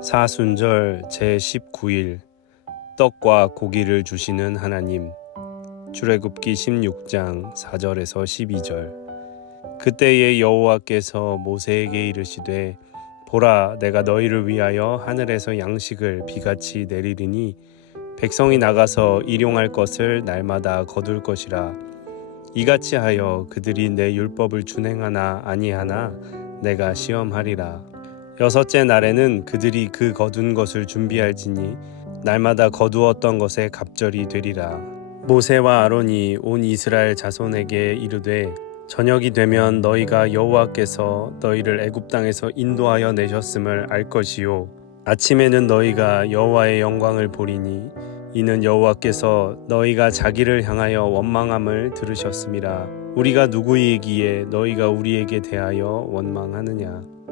사순절 제19일 떡과 고기를 주시는 하나님. 출애굽기 16장 4절에서 12절. 그때에 여호와께서 모세에게 이르시되 보라 내가 너희를 위하여 하늘에서 양식을 비같이 내리리니 백성이 나가서 일용할 것을 날마다 거둘 것이라. 이같이 하여 그들이 내 율법을 준행하나 아니하나 내가 시험하리라 여섯째 날에는 그들이 그 거둔 것을 준비할지니 날마다 거두었던 것에 갑절이 되리라. 모세와 아론이 온 이스라엘 자손에게 이르되 저녁이 되면 너희가 여호와께서 너희를 애굽 땅에서 인도하여 내셨음을 알 것이요. 아침에는 너희가 여호와의 영광을 보리니 이는 여호와께서 너희가 자기를 향하여 원망함을 들으셨음이라. 우리가 누구이기에 너희가 우리에게 대하여 원망하느냐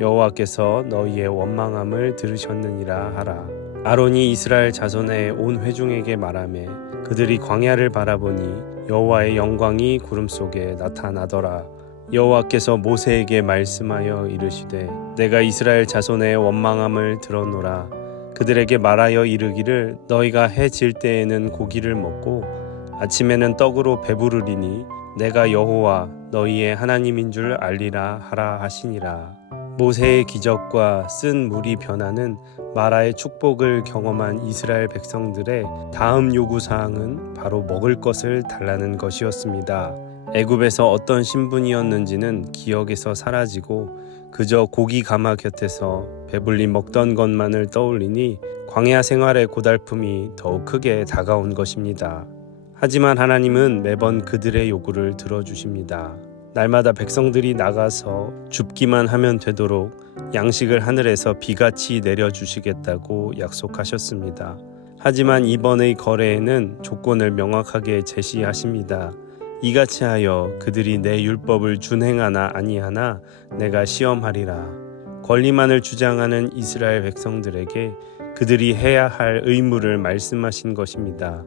여호와께서 너희의 원망함을 들으셨느니라 하라. 아론이 이스라엘 자손의 온 회중에게 말하매 그들이 광야를 바라보니 여호와의 영광이 구름 속에 나타나더라. 여호와께서 모세에게 말씀하여 이르시되 내가 이스라엘 자손의 원망함을 들어노라. 그들에게 말하여 이르기를 너희가 해 질 때에는 고기를 먹고 아침에는 떡으로 배부르리니 내가 여호와 너희의 하나님인 줄 알리라 하라 하시니라. 모세의 기적과 쓴 물이 변하는 마라의 축복을 경험한 이스라엘 백성들의 다음 요구 사항은 바로 먹을 것을 달라는 것이었습니다. 애굽에서 어떤 신분이었는지는 기억에서 사라지고 그저 고기 가마 곁에서 배불리 먹던 것만을 떠올리니 광야 생활의 고달픔이 더욱 크게 다가온 것입니다. 하지만 하나님은 매번 그들의 요구를 들어주십니다. 날마다 백성들이 나가서 줍기만 하면 되도록 양식을 하늘에서 비같이 내려주시겠다고 약속하셨습니다. 하지만 이번의 거래에는 조건을 명확하게 제시하십니다. 이같이 하여 그들이 내 율법을 준행하나 아니하나 내가 시험하리라. 권리만을 주장하는 이스라엘 백성들에게 그들이 해야 할 의무를 말씀하신 것입니다.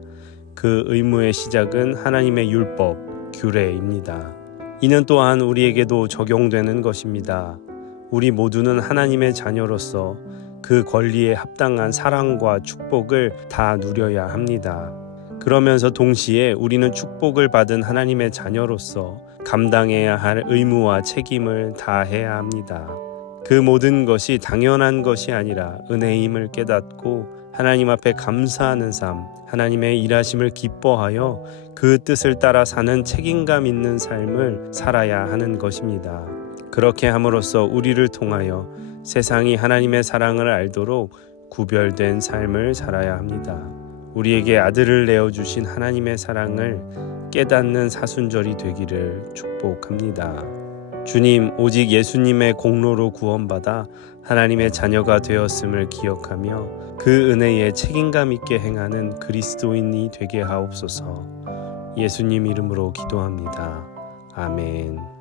그 의무의 시작은 하나님의 율법, 규례입니다. 이는 또한 우리에게도 적용되는 것입니다. 우리 모두는 하나님의 자녀로서 그 권리에 합당한 사랑과 축복을 다 누려야 합니다. 그러면서 동시에 우리는 축복을 받은 하나님의 자녀로서 감당해야 할 의무와 책임을 다해야 합니다. 그 모든 것이 당연한 것이 아니라 은혜임을 깨닫고 하나님 앞에 감사하는 삶, 하나님의 일하심을 기뻐하여 그 뜻을 따라 사는 책임감 있는 삶을 살아야 하는 것입니다. 그렇게 함으로써 우리를 통하여 세상이 하나님의 사랑을 알도록 구별된 삶을 살아야 합니다. 우리에게 아들을 내어 주신 하나님의 사랑을 깨닫는 사순절이 되기를 축복합니다. 주님, 오직 예수님의 공로로 구원받아 하나님의 자녀가 되었음을 기억하며 그 은혜에 책임감 있게 행하는 그리스도인이 되게 하옵소서. 예수님 이름으로 기도합니다. 아멘.